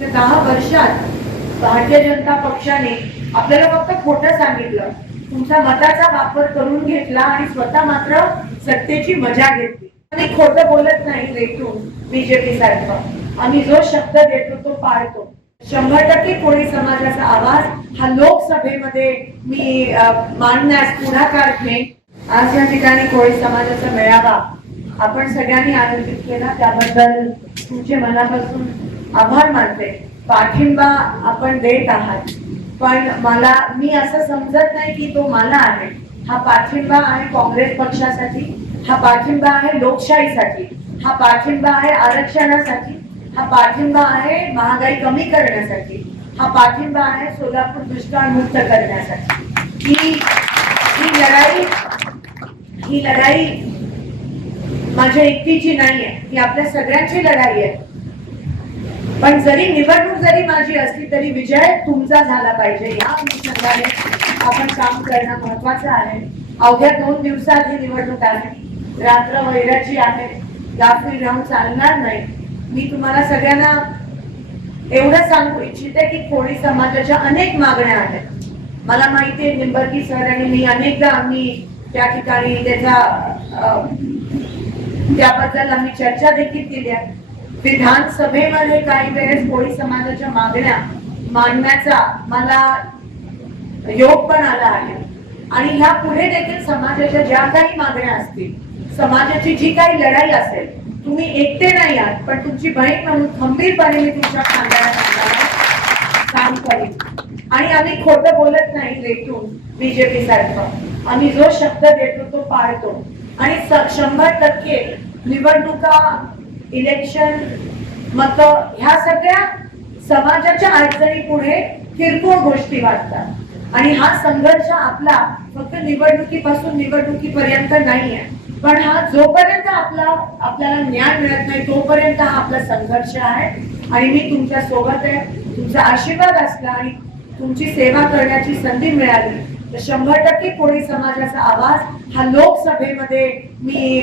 मागच्या दहा वर्षात भारतीय जनता पक्षाने आपल्याला फक्त खोटं सांगितलं. तुमच्या मताचा वापर करून घेतला आणि स्वतः मात्र सत्तेची मजा घेतली. आणि खोटं बोलत नाही रेटून बीजेपी सारखं. आम्ही जो शब्द देतो तो पाळतो. शंभर टक्के कोळी समाजाचा आवाज हा लोकसभेमध्ये मी मांडण्यास पुढाकार घेईन. आज या ठिकाणी कोळी समाजाचा मेळावा आपण सगळ्यांनी आयोजित केला. त्याबद्दल तुमचे मनापासून आभार मानते. पाठिंबा आपण देत आहात. पण मला मी असं समजत नाही की तो मला आहे. हा पाठिंबा आहे काँग्रेस पक्षासाठी हा पाठिंबा आहे लोकशाहीसाठी हा पाठिंबा आहे आरक्षणासाठी हा पाठिंबा आहे महागाई कमी करण्यासाठी हा पाठिंबा आहे सोलापूर दुष्काळ मुक्त करण्यासाठी. ही ही लढाई ही लढाई माझ्या एकटीची नाही आहे ही आपल्या सगळ्यांची लढाई आहे. पण जरी निवडणूक जरी माझी असली तरी विजय तुमचा झाला पाहिजे. या अनुषंगाने आपण काम करणं महत्वाचं आहे. अवघ्या दोन दिवसात ही निवडणूक आहे. रात्र वैराची आहे. गाफील राहून चालणार नाही. मी तुम्हाला सगळ्यांना एवढं सांगू इच्छिते की कोळी समाजाच्या अनेक मागण्या आहेत. मला माहिती आहे निंबर्गी सर आणि मी अनेकदा आम्ही त्या ठिकाणी त्याचा अं, त्याबद्दल आम्ही चर्चा देखील केली आहे. विधानसभेमध्ये काही वेळेस कोळी समाजाच्या मागण्या मांडण्याचा मला योग पण आला आहे. आणि ह्या पुढे देखील समाजाच्या ज्या काही मागण्या असतील समाजाची जी काही लढाई असेल तुम्ही एकटे नाही आहात पण तुमची बहीण म्हणून खंबीरपणे मी तुमच्या खांद्याला काम करेन आणि आम्ही खोटं बोलत नाही रेटून बीजेपी सारखं. आम्ही जो शब्द देतो तो पाळतो. आणि शंभर टक्के निवडणुका इलेक्शन मत ह्या सगळ्या समाजाच्या अडचणी पुढे किरकोळ गोष्टी वाटतात. आणि हा संघर्ष आपला फक्त निवडणुकीपासून निवडणुकीपर्यंत नाही आहे पण हा जोपर्यंत आपला आपल्याला न्याय मिळत नाही तोपर्यंत हा आपला संघर्ष आहे. आणि मी तुमच्यासोबत आहे तुमचा आशीर्वाद असला आणि तुमची सेवा करण्याची संधी मिळाली तर शंभर टक्के कोळी समाजाचा आवाज हा लोकसभेमध्ये मी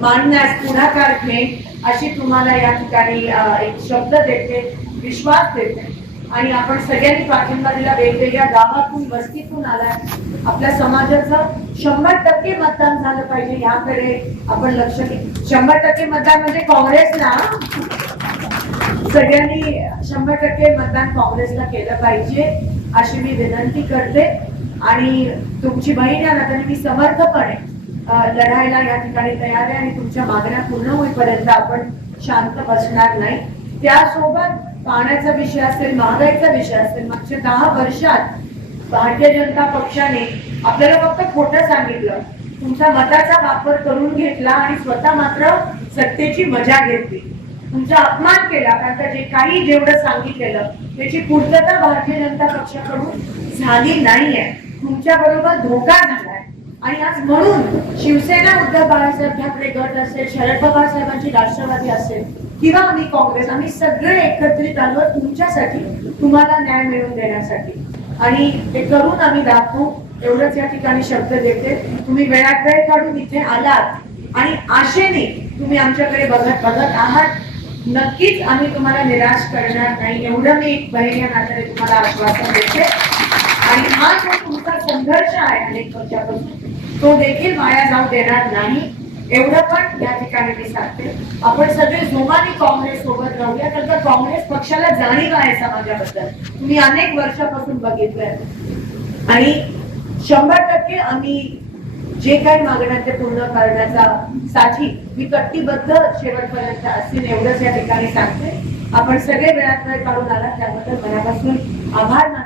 मांडण्यास पुढाकार घेईन. अशी तुम्हाला या ठिकाणी एक शब्द देते विश्वास देते. आणि आपण सगळ्यांनी पाठिंबा दिला वेगवेगळ्या गावातून वस्तीतून आलाय. आपल्या समाजाचं शंभर टक्के मतदान झालं पाहिजे याकडे आपण लक्ष दे. शंभर टक्के मतदान म्हणजे काँग्रेसला. सगळ्यांनी शंभर टक्के मतदान काँग्रेसला केलं पाहिजे अशी मी विनंती करते. आणि तुमची बहीण या नात्याने मी समर्थपणे लढायला या ठिकाणी तयार आहे आणि तुमच्या मागण्या पूर्ण होईपर्यंत आपण शांत बसणार नाही. त्यासोबत पाण्याचा विषय असेल महागाईचा विषय असेल मागच्या दहा वर्षात भारतीय जनता पक्षाने आपल्याला फक्त खोटं सांगितलं. तुमच्या मताचा वापर करून घेतला आणि स्वतः मात्र सत्तेची मजा घेतली. तुमचा अपमान केला कारण का जे काही जेवढं सांगितलेलं त्याची पूर्तता भारतीय जनता पक्षाकडून झाली नाहीये. तुमच्या बरोबर धोका झालाय. आणि आज म्हणून शिवसेना उद्धव बाळासाहेब ठाकरे गट असेल शरद पवार साहेबांची राष्ट्रवादी असेल किंवा आम्ही काँग्रेस आम्ही सगळे एकत्रित आलो तुमच्यासाठी तुम्हाला न्याय मिळवून देण्यासाठी. आणि ते करून आम्ही दाखवू एवढंच या ठिकाणी शब्द देते. तुम्ही वेळात वेळ काढून इथे आलात. आणि आशेने तुम्ही आमच्याकडे बघत बघत आहात. नक्कीच आम्ही तुम्हाला निराश करणार नाही. एवढं मी एक बहीण नात्याने तुम्हाला आश्वासन देते. आणि हा जो तुमचा संघर्ष आहे अनेक वर्षापासून तो देखील वाया जाऊ देणार नाही. एवढं पण या ठिकाणी मी सांगते. आपण सगळे जोमाने काँग्रेस सोबत राहूया तर काँग्रेस पक्षाला जाणीव आहे समाजाबद्दल. तुम्ही अनेक वर्षापासून बघितलंय. आणि शंभर टक्के आम्ही जे काही मागण्या ते पूर्ण करण्याचा साठी मी कट्टीबद्ध शेवटपर्यंत असेल एवढंच या ठिकाणी सांगते. आपण सगळे वेळात काढून आला त्याबद्दल मनापासून आभार मानतो.